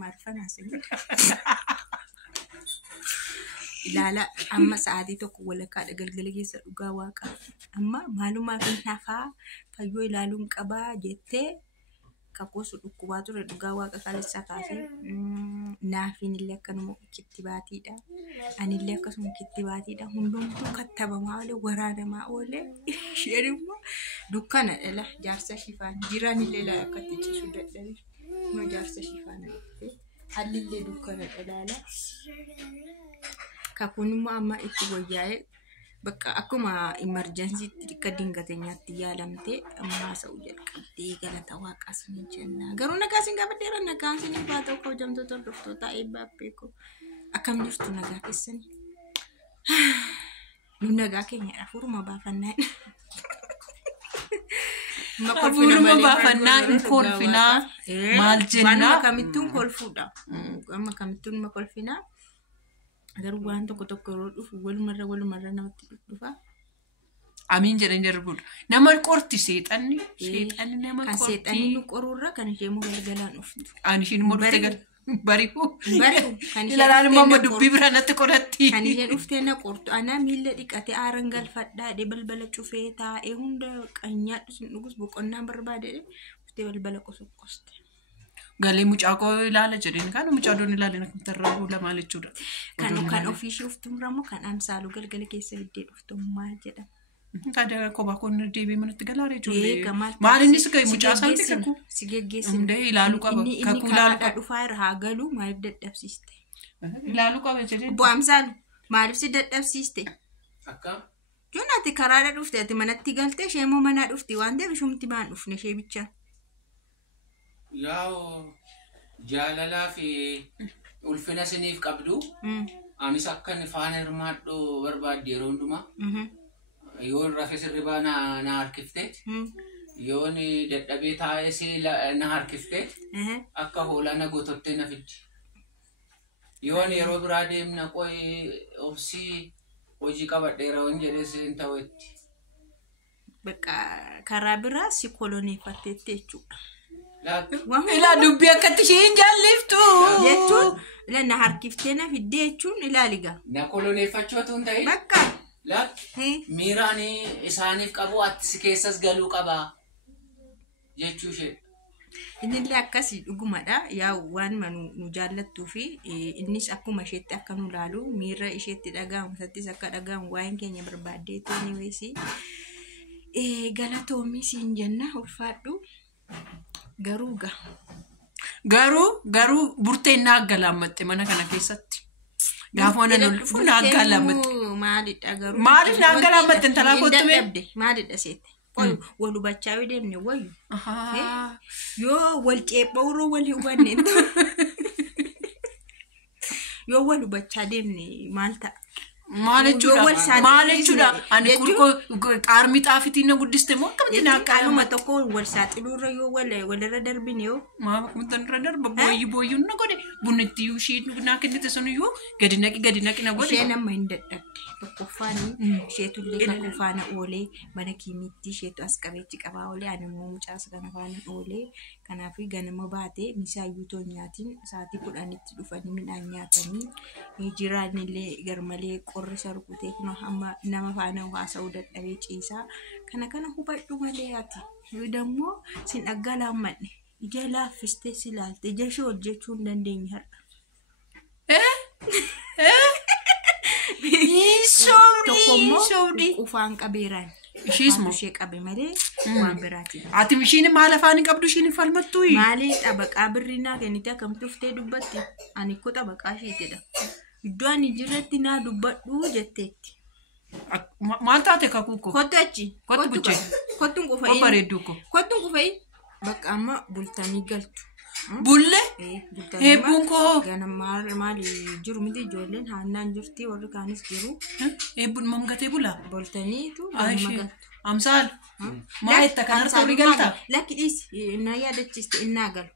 marfana sini ilaala amma sa'aatii tokko walakkaa galgala keessa dhugaa waaqa amma maalumaa fi nafaa fayyoo ilaaluun qabaa jettee kakoosu dhukkubaa ture dhugaa waaqa kaleessaa kaasee naafiin illee akkanuma kittibaatiidha anillee akkasuma kittibaatiidha hundumtuu kattabamaa oolee waraanamaa oolee isheen immoo dukkana dhala jaarsa shifaan jiraan illee laala akka ticcisu dadhabe no jaarsa shifaan hallillee dukkana dhalaala kakunimmoo amma itti wayyaa'ee bakka akkuma emergency akka dingateenyaatti yaalamtee amma sa'u jalqabdee galata waaqaa sin jenna garuu nagaa sin gaafadheera nagaan sin baatoo hojjamtoota hordoftoota eebbaappeeko akkam jirtu nagaa keessanii nu nagaa keenya afuruma baafannaa afuruma baafannaa kolfinaa maal jenna kamittuun kolfuudha amma kamittuun ma kolfinaa garuu waan tokko yeroo dhufu walumarra namatti dhufa amiin jedhan jarbuudha nama qorti seexanni nama qorti kan seexanni nu qorurra kan ishee moo galgalaan dhuftu ani ishiin moo dhufte gal bari'u kan ilaalaan immoo dubbii bira natti qoratti kan ishee dhuftee na qortu ana miilla dhiqatee aaran galfadhaa dhee balbala cufee taa'ee hunda qanyaadhu sin dhugus boqonnaan barbaade dhuftee balbala qosoqqoste galee mucaaqoo ilaala jedheen kan mucaadoon ilaaleen akka tarraabuu lama jechuudha kan ofiishii uftumramoo kan amsaalu galgala keessa hiddee dhuftu maal jedhama taada kophaa kun deebii manatti galaaree jiru maal inni si mucaa isaatti kakuu si geggeessin hundee ilaaluu qaba kakuu ilaaluu qaba dhufaa irraa haa galuu maaliif dadhabsiiste ilaaluu qaba jedheen obbo Amsaalu maaliif si dadhabsiiste akkam joonati karaadha dhufte ati manatti galtee ishee immoo manaa dhufti waan ta'eef ishumti baan dhufne ishee bichaa Yao jaalalaa fi ulfina siniif qabdu anis akka inni faana hirmaadhu barbaadde yeroo hundumaa yoon rafee sirribaa na harkifteet yoon dadhabee taa'ee si na harkifteet akka hoolaa na gotottee na fiddi yoon yeroo biraa deemna qoy obsii hojii qabadheera waan jedhee siin ta'etti bakka karaa biraa si koloneeffatteetti jechuudha ila dubbi akkatti isheen jaalliftu jechuun ila na harkiftee na fiddee jechuun ilaaliga na koloneeffachootu hin ta'in bakka miiraani isaaniif qabu ati keessas galuu qaba jechuu ishee innillee akkasii dhugumadha yaa waan nu jaallattuu fi innis akkuma isheetti akka nu laalu miira isheetti dhaga'amu sattis akka dhaga'amu waa'een keenya barbaadee tooni weesii galatoomii siin jenna ulfaadhu garuu burteen na aggalamatte mana kana keessatti gaafoona nulfu na aggalamatte maalidha garuu maaliif na aggalamatte intala kottu be maalidha seete walu bachaa yoo deemne wayyu yoo wal ceebawroo wal hubanne yoo walu bachaa deemne maal ta'a maalichuudha ani kurko qaarmi xaafitiin na guddiste moo akkamti na qaaluma tokko wal saaxiluurra yoo walirra darbine yoo maama kumtan irra darba booyyuun na godhe bunnitti yoo ishee naa kennite sun iyyuu gadi naqi na godhe ishee nama hin dadhabde tokkoffaanii isheetullee kakuu faana oolee mana kiimitti isheetu as qabeechi qabaa oolee ani immoo mucaasa kana faana oolee kanaaf ganama baatee misaayyuu toonyaatiin sa'aatii 10tti dhufanii midhaan nyaatanii jiraanillee garmalee qorri sarkutee kun amma nama faana haasa'uu dadhabee ciisaa kana hubadhu malee ati dammoo sin aggalaamadhe ija laaffistee si laalte ija ishee hojjechuu hin dandeenye har'a Soudi ufaan qabeeraan ishiis moo ishee qabe malee waan biraati ati mishiin maal afaan qabdu ishiin falmattu maali xabaqaa birrinaa kennite akkamtu uftee dubbatti ani ko xabaqaa isheetedha iddoo ani jirratti naa dubbadhu jetteetti maal taate kakuuko kottachi kottun qufai bareeddu ko kottun qufai bakka amma bultanii galtu bulle heebbuun koo gana maali jiru miti ijoolleen haannaan jirti warri kaanis jiru heebbuun mamgatee bula boltaniitu amsaal maal itti kanarra horii galta lakki dhiis na yaadachiste innaa galu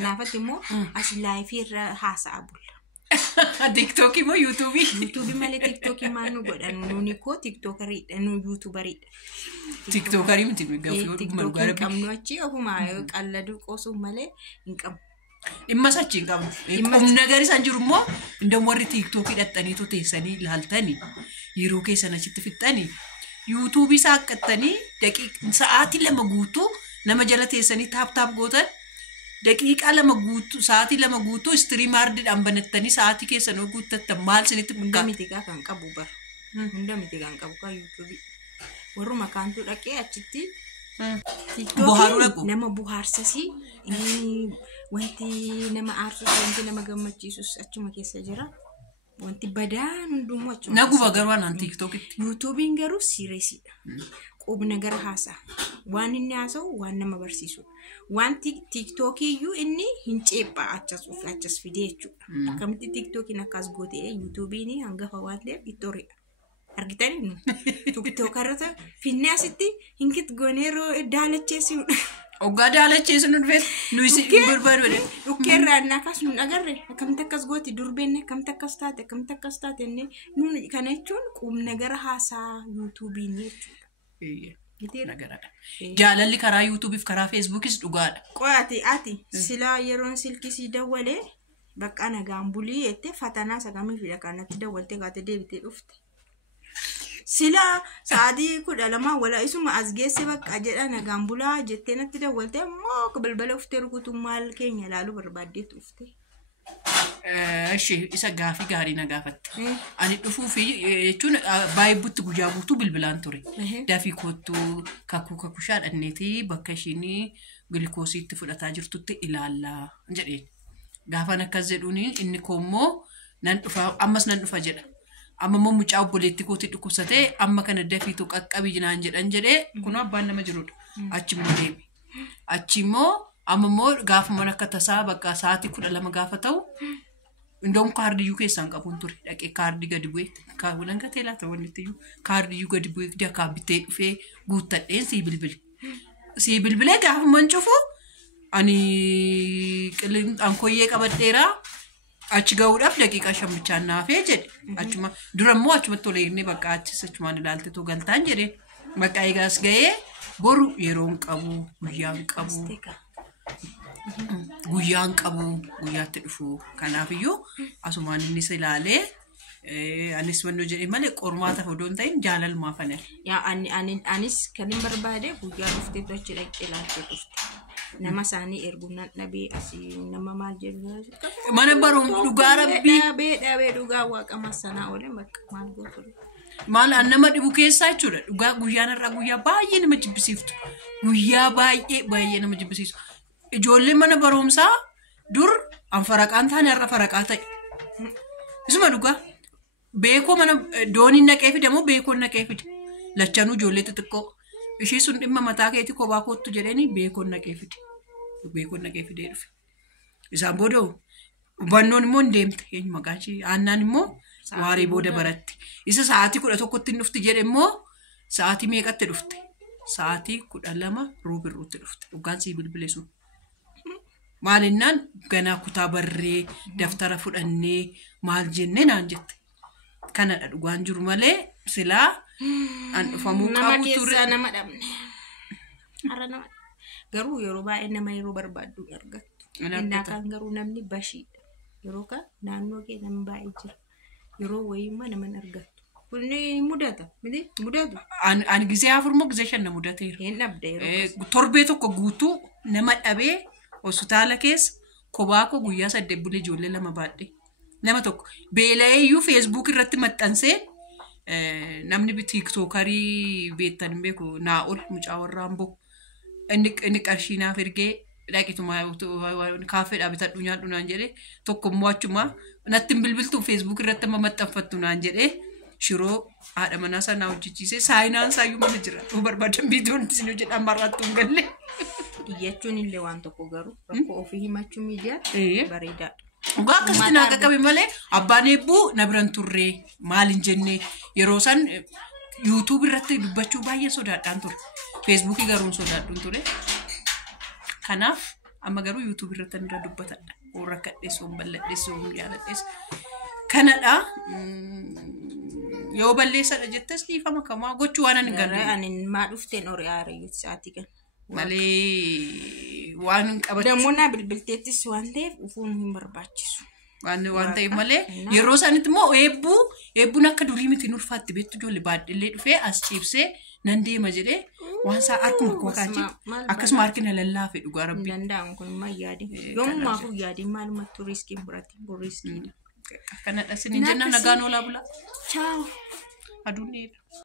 anaafatti immoo as laayifii irra haasa'a bulla TikTok mo YouTube malee TikTok maanu godhan nuni ko TikTokerii nu YouTuberii TikTokerii miti gaafii dhuguma gara qabnu achi ofuma qalladu qosu malee hin qabu Dhimma sachiin qabu. Humna gari isaan jiru immoo indoo warri TikTok hidhattanii teessanii ilaaltanii yeroo keessan achitti fixxanii YouTube isaa akkattanii sa'aatii 2 guutuu nama jala teessanii taap gootan daqiiqaa 2 guutuu sa'aatii 2 guutuu streamardiidhaan banattanii sa'aatii keessan guuttattan maal isinitti hunda miti kan qabu bara. Hunda miti kan qabu kan YouTube. Warruma kaantu dhaqee achitti TikTok nama buhaarsasii wanti nama aarsus wanti nama gammachiisus achuma keessa jira. Wanti badaan hundumuu achuma. Naguba garuu anaan TikTokitti. YouTubein garuu sireesiidha. Qubna gara haasaa. Waan inni haasa'u waan nama barsiisu. Wanti TikTokiyyuu inni hin ceephaa achas fidee jechuudha. Akkamitti TikTokiin akkas gootee YouTubein hangafa waan ta'eef itti horiidha. Argitanii TikTok irratti finnee asitti hinkit goneeroo daalacheessuudha. Oggaa daalacheessu nu dhufee nuyi barbaadu. Dhukkeerraa inni akkas nun agarre akkamitti akkas gooti durbeen akkamitti akkas taate inni nun kana jechuun qubna gara haasaa YouTubein jechuudha. Jaalalli karaa YouTubeif karaa Facebookis dhugaadha. Qo'aati ati silaa yeroon silkisii dawwalee bakka nagaan bulii jettee fatanaa sagamiifidha kanatti dawwaltee gaatee deebitee dhufte. Sila sa'aatii 12 wala isuma as geesse bakka jedha nagaan bulaa jettee natti dawwalte immoo balbala uftee rukutu maal keenya ilaaluu barbaaddeetu ufte. Isa gaafii gaarii na gaafatte. Ani dhufuufi jechuun baay'eebutti guyyaa guutuu bilbilaan ture. Dafii kottuu kakushaa dhanneetii bakka ishiin gilikoosiitti fudhataa jirtutti ilaallaa jedhee. Gaafan akkas jedhuun inni koommoo ammas nan dhufa jedha. Amma immoo mucaa obboleetti kooti dhukkubsatee amma kana dafiitu qaqqabii jinaan jedhan jedhee kun abbaan nama jirudha. Achi immoo deeme. Achi immoo amma immoo gaafuma akka tasaa bakka sa'aatii 12 gaafa ta'u indoom kaardiyyuu keessaan qabuun ture. Dhaqee kaardii gadi bu'ee kaawwalan gatee laata wanni iyyuu kaardiyyuu gadi bu'ee dakaa bitee dhufee guuttadheen sii bilbile. Sii bilbilee gaafuma cufu ani ankoyyee qabadheeraa. Achi ga'uudhaaf daqiiqaa 5 bichaan naafee jedhe. Achuma durammoo achumatti ol eegnee bakka achis achumaan ilaalte too galtaan jedhe. Bakka eegaas ga'ee boru yeroon qabu guyyaan qabu guyyaatti dhufu. Kanaafiyyuu asumaan innis ilaalee anis wannoo jedhee malee qormaata odoon ta'in jaalalmaa fanale. Anis kan hin barbaade guyyaa dhufteetu achi dhaqxee ilaaltee dhufte. Nama isaanii erguun dhabee asii nama maal jedhu mana baruun dhugaa rabbii dhabee dhugaa waaqama sanaa oole bakka maal gootu maal nama dhibu keessaa jechuudha dhugaa guyyaan irraa guyyaa baay'ee nama jibbisiiftu guyyaa baay'ee nama jibbisiisu ijoolleen mana barumsaa dur faraqaan taane irra faraqaa ta'e isuma dhugaa beekoo mana dooniin naqee fidamoo beekoon naqee fida lachanuu ijoollee xixiqqoo. Ishii sun dhimma mataa keetii kophaa kottu jedhanii beekoon naqee fide. Beekoon naqee fidee dhufe. Isaan booda hubannoon immoo hin deemte. Eenyu maqaan ishee aannaan immoo waaree booda baratti. Isa sa'aatii 11tti hin dhufti jedhe immoo sa'aatii meeqatti dhufte? Sa'aatii 12 roobirruutti dhufte. Dhugaan sii bilbile sun. Maalinnaan ganaa kutaa barree daftara fudhannee maal jennee naan jette. Kanadha dhugaan jiru malee silaa an dhufamuu qabu ture. Nama dhabne. Har'a nama garuu yeroo baay'ee nama yeroo barbaaddu argattu. Innaa kan garuu namni bashiidha. Yeroo kan naannoo kee nama baay'ee jira. Yeroo wayiimmaa nama argattu. Kunni mudata. Mudatu. Ani gisee 4 moo gisee 5 mudateera. Hin dhabde yeroo. Torbee tokko guutuu nama dhabee hospitaala keessa kophaa koo guyyaa 8 bulee ijoollee 2 baadhee. Nama tokko beela'eeyyuu Facebook irratti maxxansee namni TikTokerii beektan hin beeku Naa'ol mucaa warraan boo inni qarshii naaf ergee dhaqituma kaafeedhaa bitadhu nyaadhu naan jedhee tokko immoo achuma natti hin bilbiltu Facebook irratti amma maxxanfattu naan jedhee shiroo haadha manaa sanaa hojjechiisee saayinaan saayyuu mana jira barbaadan biidiyoon isin hojjedhan marraattu hin galle. Iyyachuun illee waan tokko garuu rakkoo ofii himachuu miidiyaa bareedaadha. Ugaa akkasitti naa qaqqabe malee abbaan eebbuu na biran turree maal hin jennee yeroo san YouTube irratti dubbachuu baay'ee sodaadhaan ture. Facebook garuu sodaadhuun ture. Kanaaf amma garuu YouTube irratti irra dubbatadha. Warra kadheessu bal'adheessu yaaladheessu. Kanadha yoo balleessadha jettes dhiifama kamaa gochuu waan ani galu. Ani maa dhufteen horii aaree sa'aatii kan. Malee waan qabatu Dammoo naa bilbilteettis waan ta'eef ufuun hin barbaachisu. waan ta'eef malee yeroo sanitti immoo eebbuun akka durii miti nurfaatti beektu ijoollee baadhillee dhufee as ciibsee nan deema jedhee waan isaa harkuma kookaachii akkasuma harkina lallaafe dhugaa rabbi. Danda'an kun maal yaadin yoommaa kun yaadin maalumatti riiskiin biratiin riiskiidha. Kanadha sinin jenna nagaan oolaa bulaa. Ciao. Aduun dheedha.